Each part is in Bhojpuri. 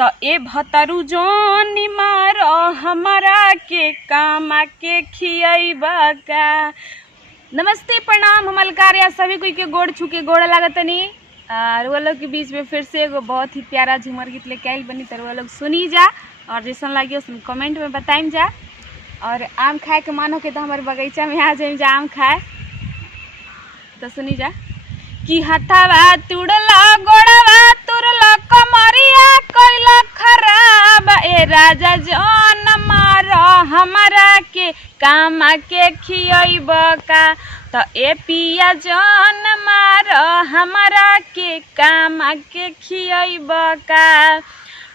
तो ए भतरू जोनी मार हमारा के कामा के खियाइबा का। नमस्ते प्रणाम हम अलकारिया सभी कोई के गोड़ छू के गोड़ लागतनी। और वो लोग के बीच में फिर से एगो बहुत ही प्यारा झूमर गीत लेके आइल बनी, तर वो लोग सुनी जा और जैसन लगे उसन कमेंट में बताइम जा। और आम खाए के मन हो के तो हमारे बगीचा में आ जाइम जा आम खाए, तो सुनी जा कि हथवा तुड़ला गोड़वा तुरला कमरिया कइला खराब ए राजा जौन मार हमारा के कामा के खियइब का। तो ए पिया जौन मार हमारा के कामा के खियइब का।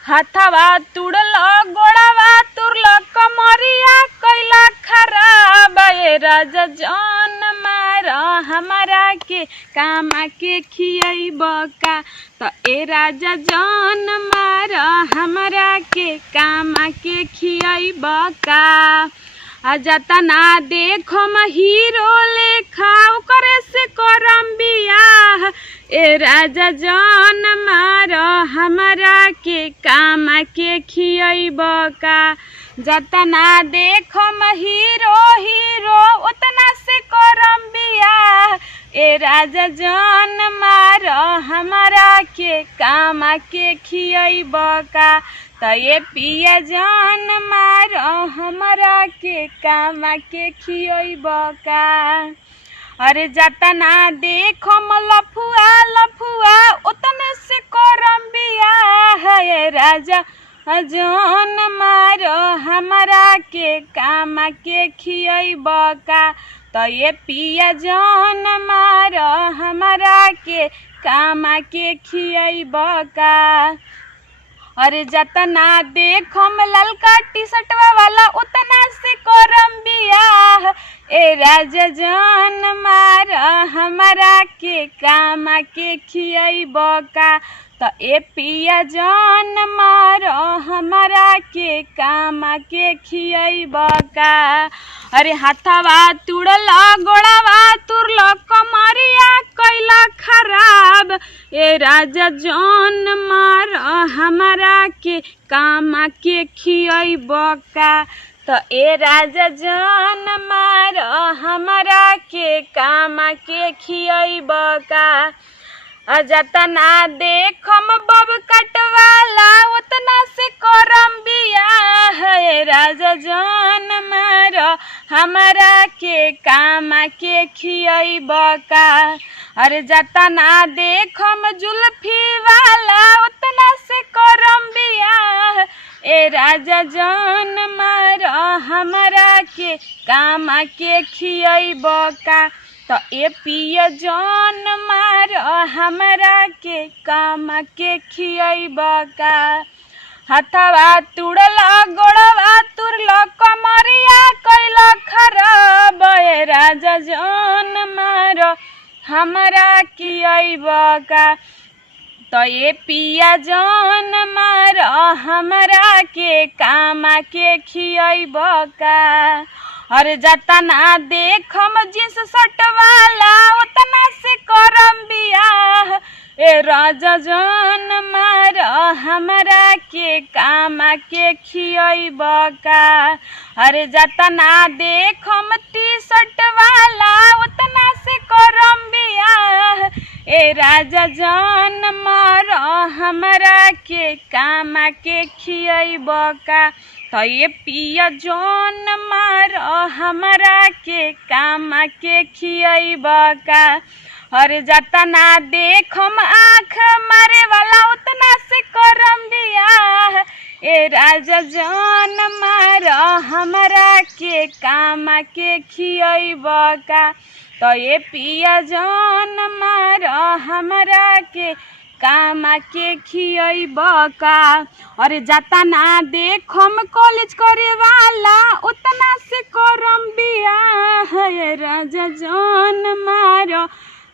हथवा तुड़ला गोड़वा तुरला कमरिया कइला खराब ए राजा जौन मार हमारा के कामा के खियइब का। तो ए राजा जौन मार हमारा के कामा के खियइब का। जतना देखो हीरो लेखा करे से करम बियाह ए राजा जौन मार हमारा के कामा के खियइब का। जतना देखो हीरो हीरो उतना से करम बियाह ए राजा जौन मार हमारा के कामा के खियइब का। तो ये पिया जौन मार हमारा के कामा के खियइब का। अरे जतना देखो लफुआ लफुआ उतने से करम बियाह ए राजा जौन मार हमारा के कामा के खियइब का। तो ये पिया जौन मार हमारा के कामा के खियइब का। अरे जतना देखम ललका टी शर्टवा वाला उतना से करम बियाह ए राजा जौन मार हमारा के कामा के खियइब का। तो ए पिया जौन मार हमारा के कामा के खियइब का। अरे हथवा तुड़ला गोड़वा तुरला कमरिया कइला खराब ए राजा जौन मार हमारा के कामा के खियइब का। तो ए राजा जौन मार हमारा के कामा के खियइब का। जतना देखम बब कटवाला उतना से करम बियाह ए राजा जौन मार हमारा के कामा के खियइब का। अरे जतना देखम जुल्फी वाला उतना से करम बियाह ए राजा जौन मार हमारा के कामा के खियइब का। तो ए पिया जौन मार हमारा के कामा के खियइब का। हथवा तुड़ला गोड़वा तुरला कमरिया कइला खराब ए राजा जौन मार हमारा खियइब का। तो ये पिया जौन मार हमारा के कामा के खियइब का। अरे जतना देखम जींस शर्ट वाला उतना से करम बियाह ए राजा जौन मार हमारा के कामा के खियइब का। अरे जतना देखम टी शर्ट वाला उतना से करम बियाह ए राजा जौन मार हमारा के कामा के खियइब का। तो ये पिया जौन मार हमारा के कामा के खियइब का। अरे जतना देखम आँख मारे वाला उतना से करम बियाह ए राजा जौन मार हमारा के कामा के खियइब का। तो ये पिया जौन मार हमारा के कामा के खियइब का। और जतना देखम कॉलेज करे वाला उतना से करम बियाह ए राजा जौन मार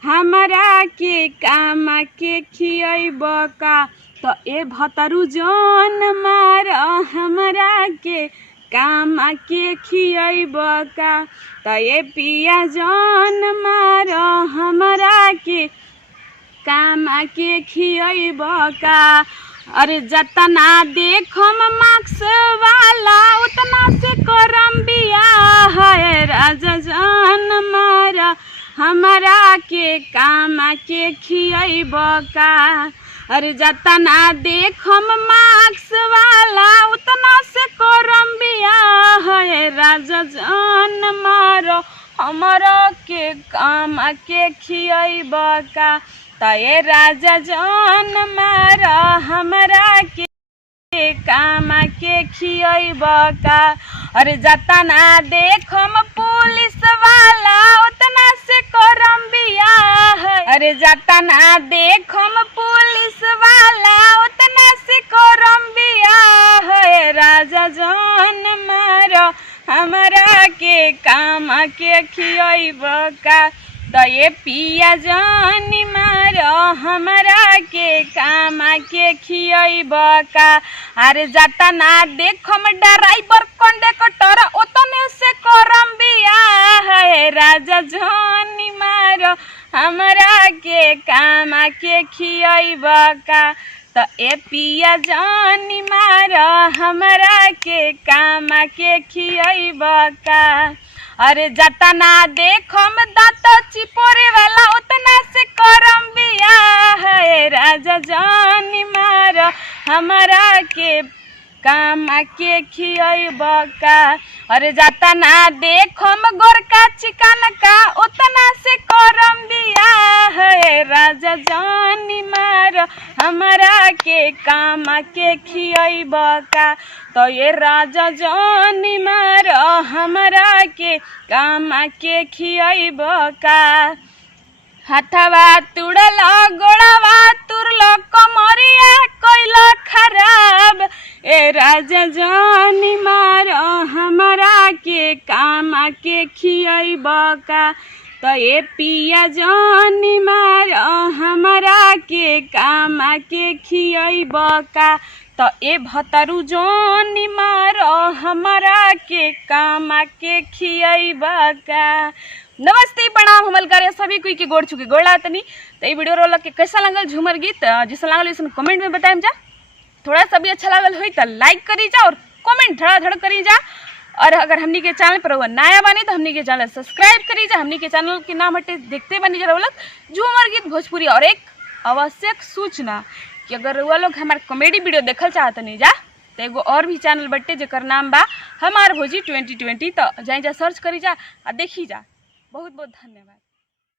हमारा के कामा के खियइब का। तो ए भतरू जौन मार हमारा के कामा के खियइब का। तो ए पिया जौन मार हमारा के कामा के खियइब का। अरे जतना देखम मार्क्स वाला उतना से करम बियाह है राजा जान मारा हमारा के काम के खियब का। अरे जतना देखम मार्क्स वाला उतना से करम बियाह है राजा जान मारो हमारा के काम के खियब का। तये राजा जान मारा हमरा के काम के खियब का। अरे जतना देखम पुलिस वाला उतना से करम बियाह। अरे जतना देखम पुलिस वाला उतना से करम बियाह राजा जान मारो हमरा के काम के खियब का। तये पिया जानी मारो हमरा के काम के खियब का। अरे जतना देखम ड्राइवर कंडक्टर उतने से करम बियाह है राजा जानी मारो हमरा के काम के खियब का। तो ए पिया जानी मारो हमरा के काम के खियब का। अरे जतना देखम दांत चिपोरे वाला उतना से करम बियाह है राजा जानी मारो हमरा के काम के खियब का। अरे जतना देखम गोरका चिकन का उतना से करम बियाह है राजा जानी मारो हमरा के काम के खियब का। तो ये राजा जानी मारो हमरा के काम के खियब का। हथवा तुड़ल गोड़वा तुरल कमरिया कैल खराब ए राजा जानी मारो हमरा के काम के खियब का। तो ये पिया जानी मारो हमरा के काम के खियब का। तो ए भतरू जानी मारो हमरा के काम के खियब का। नमस्ते प्रणाम हमल करे सभी कोई के गोड़ छुके गोड़ तनी। तो ये वीडियो रोल के कैसा लागल झूमर गीत जैसा लागल इसमें कमेंट में बताएं जा। थोड़ा सा भी अच्छा लागल हुई तो लाइक करी जा और कमेंट धड़ाधड़ करी जा। और अगर हमनी के चैनल पर वो नया बने तो हमनी के चैनल सब्सक्राइब करी जा। हमनी के चैनल के नाम हटे देखते बनी जा लोग झूमर गीत भोजपुरी। और एक आवश्यक सूचना कि अगर वो लोग हमारे कॉमेडी वीडियो देखल चाहते नहीं जा तो एगो और भी चैनल बटे जेकर नाम बा हमार भोजी 2020। तो जाए जा सर्च करी जा और देखी जा। बहुत बहुत धन्यवाद।